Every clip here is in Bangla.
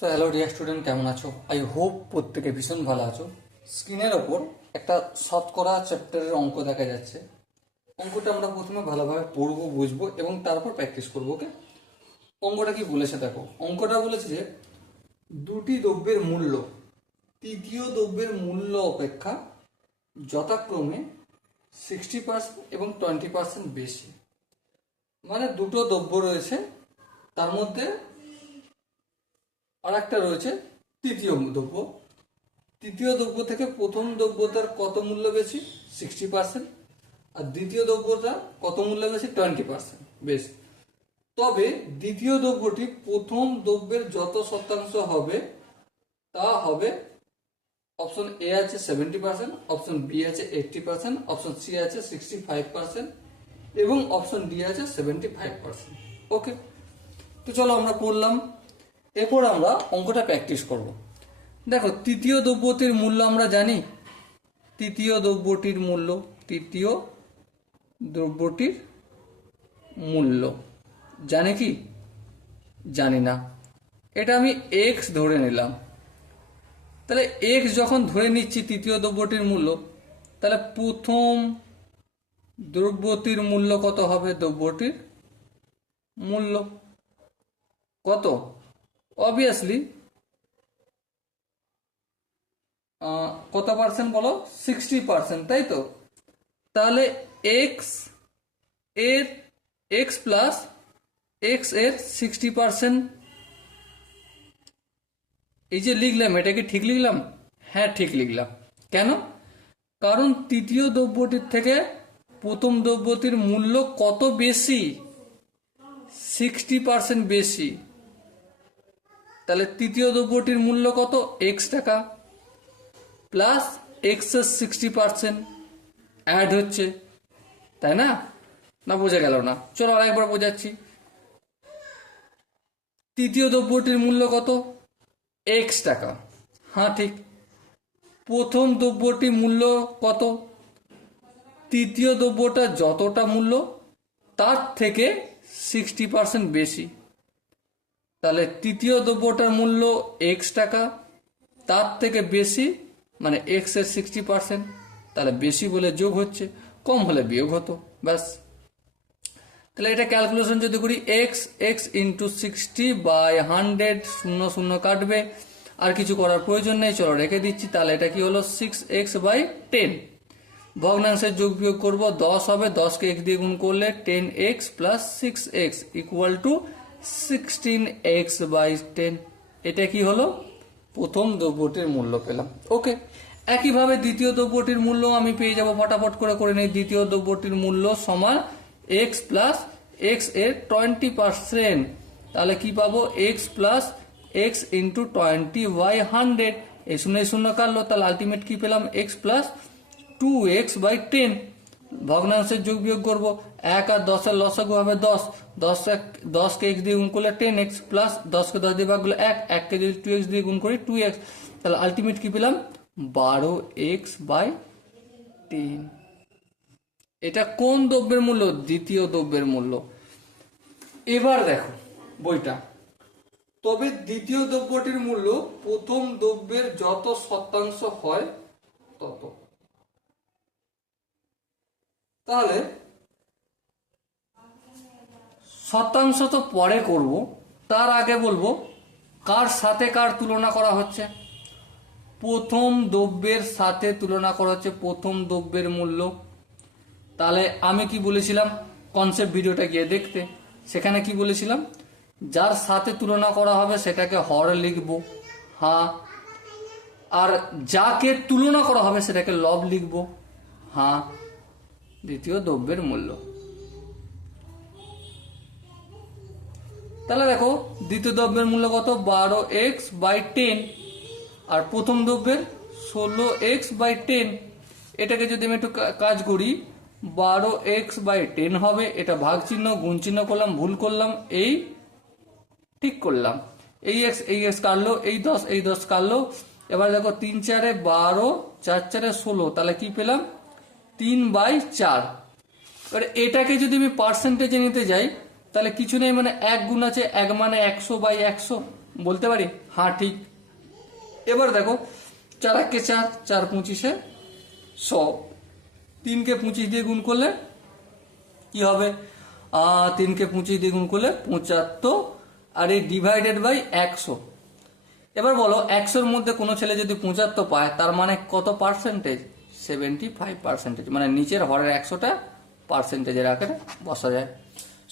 সো হ্যালো ডিয়ার স্টুডেন্ট, কেমন আছো? আই হোপ প্রত্যেকে ভীষণ ভালো আছো। স্ক্রিনের ওপর একটা শতকরা চ্যাপ্টারের অঙ্ক দেখা যাচ্ছে। অঙ্কটা আমরা প্রথমে ভালোভাবে পড়বো, বুঝবো এবং তারপর প্র্যাকটিস করবো। ওকে, অঙ্কটা কি বলেছে দেখো। অঙ্কটা বলেছে যে দুটি দ্রব্যের মূল্য তৃতীয় দ্রব্যের মূল্য অপেক্ষা যথাক্রমে 60% এবং 20% বেশি। মানে দুটো দ্রব্য রয়েছে, তার মধ্যে আর একটা রয়েছে তৃতীয় দ্রব্য। তৃতীয় দ্রব্য থেকে প্রথম দ্রব্যটার কত মূল্য বেশি? 60%। আর দ্বিতীয় দ্রব্যটা কত মূল্য বেশি? 20% বেশি। তবে দ্বিতীয় দ্রব্যটি প্রথম দ্রব্যের যত শতাংশ হবে তা হবে, অপশন এ আছে 70%, অপশন বি আছে 80%, অপশন সি আছে 65% এবং অপশন ডি আছে 75%। ওকে, তো চলো আমরা করলাম। এরপর আমরা অঙ্কটা প্র্যাকটিস করব। দেখো, তৃতীয় দ্রব্যটির মূল্য আমরা জানি। তৃতীয় দ্রব্যটির মূল্য জানি কি? জানি না। এটা আমি এক্স ধরে নিলাম। তাহলে এক্স যখন ধরে নিচ্ছি তৃতীয় দ্রব্যটির মূল্য, তাহলে প্রথম দ্রব্যটির মূল্য কত হবে? দ্রব্যটির মূল্য কত? অবভিয়াসলি কত পার্সেন্ট বলো? 60%, তাই তো? তাহলে এক্স প্লাস এক্স এর 60%। এই যে লিখলাম, এটা কি ঠিক লিখলাম? হ্যাঁ, ঠিক লিখলাম। কেন? কারণ তৃতীয় দ্রব্যটির থেকে প্রথম দ্রব্যটির মূল্য কত বেশি? 60% বেশি। তাহলে তৃতীয় দ্রব্যটির মূল্য কত? এক্স টাকা প্লাস এক্স এর 60% অ্যাড হচ্ছে, তাই না? না বোঝা গেল না? চলো আরেকবার বোঝাচ্ছি। তৃতীয় দ্রব্যটির মূল্য কত? এক্স টাকা। হ্যাঁ ঠিক। প্রথম দ্রব্যটির মূল্য কত? তৃতীয় দ্রব্যটা যতটা মূল্য তার থেকে 60% বেশি। তাহলে তৃতীয় দ্রব্যটার মূল্য এক্স টাকা, তার থেকে বেশি মানে এক্স এর 60%। তাহলে বেশি বলে যোগ হচ্ছে, কম হলে বিয়োগ হতো, ব্যাস। তাহলে এটা ক্যালকুলেশন যদি করি, এক্স ইন্টু 60/100, শূন্য শূন্য কাটবে, আর কিছু করার প্রয়োজন নেই, চলো রেখে দিচ্ছি। তাহলে এটা কি হলো? 6x/10। ভগ্নাংশের যোগ বিয়োগ করবো, 10 হবে, 10কে x দিয়ে গুণ করলে 10x plus 6x equal to 16x/10। এটা কি হলো? প্রথম দ্রব্যটির মূল্য পেলাম। ওকে, একইভাবে দ্বিতীয় দ্রব্যটির মূল্য আমি পেয়ে যাব। ফটাফট করে নেই। দ্বিতীয় দ্রব্যটির মূল্য সমান এক্স প্লাস এক্স এর 20%। তাহলে কি পাবো? X plus x into 20/100। এই শূন্য কাটলো, তাহলে আলটিমেট কি পেলাম? X plus 2x/10। ভগ্নাংশের যোগ বিয়োগ করবো, 1 আর 10 এর লসাগু হবে 10, 10কে x দিয়ে গুণ করলে 10x প্লাস 10কে 10 দিয়ে ভাগ করলে 1কে যদি 2x দিয়ে গুণ করি 2x। তাহলে আলটিমেট কি পেলাম? 12x/10। এটা কোন দ্রব্যের মূল্য? দ্বিতীয় দ্রব্যের মূল্য। এবার দেখো বইটা। তবে দ্বিতীয় দ্রব্যটির মূল্য প্রথম দ্রব্যের যত শতাংশ হয় তত। তাহলে শতাংশ তো পরে করব, তার আগে বলবো কার সাথে কার তুলনা করা হচ্ছে। প্রথম দ্রব্যের সাথে তুলনা করা হচ্ছে প্রথম দ্রব্যের মূল্য। তাহলে আমি কি বলেছিলাম? কনসেপ্ট ভিডিওটা গিয়ে দেখতে, সেখানে কি বলেছিলাম? যার সাথে তুলনা করা হবে সেটাকে হর লিখবো, হ্যাঁ। আর যাকে তুলনা করা হবে সেটাকে লব লিখবো, হ্যাঁ। দ্বিতীয় দ্রব্যের মূল্য। তাহলে দেখো, দ্বিতীয় দ্রব্যের মূল্য কত? 12x/10। আর প্রথম দ্রব্যের 16x/10। এটাকে যদি আমি একটু কাজ করি, 12x/10 হবে। এটা ভাগ চিহ্ন, গুণ চিহ্ন করলাম, ভুল করলাম, এই ঠিক করলাম। এই এক্স কাটলো, এই 10 কাটলো। এবার দেখো, 3 4 12, 4 4 16, তাহলে কি পেলাম? 3/4। এবার এটাকে যদি আমি পার্সেন্টেজে নিতে যাই, তাহলে কিছু নেই, মানে 1 গুণ আছে, 1 মানে 100/100, বলতে পারি? হ্যাঁ ঠিক। এবার দেখো 4 একে 4, 4 পঁচিশে 100, 3কে 25 দিয়ে গুণ করলে কি হবে? 3কে 25 দিয়ে গুণ করলে 75, আর এই ডিভাইডেড বাই 100। এবার বলো 100-র মধ্যে কোনো ছেলে যদি 75 পায়, তার মানে কত পার্সেন্টেজ? 75%। মানে নিচের হরের 100টা পার্সেন্টেজের আকারে বসা যায়।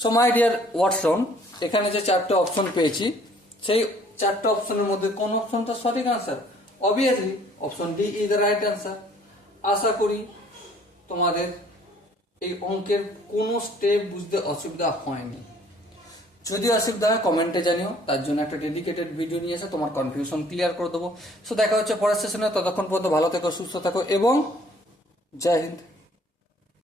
সো মাই ডিয়ার ওয়াটসন, এখানে যে 4টে অপশন পেয়েছি, সেই 4টে অপশনের মধ্যে কোন অপশনটা সঠিক answer? Obviously option D is the right answer. আশা করি তোমাদের এই অঙ্কের কোনো স্টেপ বুঝতে অসুবিধা হয়নি। যদি অসুবিধা হয় কমেন্টে জানিও, তার জন্য একটা ডেডিকেটেড ভিডিও নিয়ে এসে তোমার কনফিউশন ক্লিয়ার করে দেবো। সো দেখা হচ্ছে পরের সেশনে, ততক্ষণ পর্যন্ত ভালো থেকো, সুস্থ থাকো এবং জয় হিন্দ।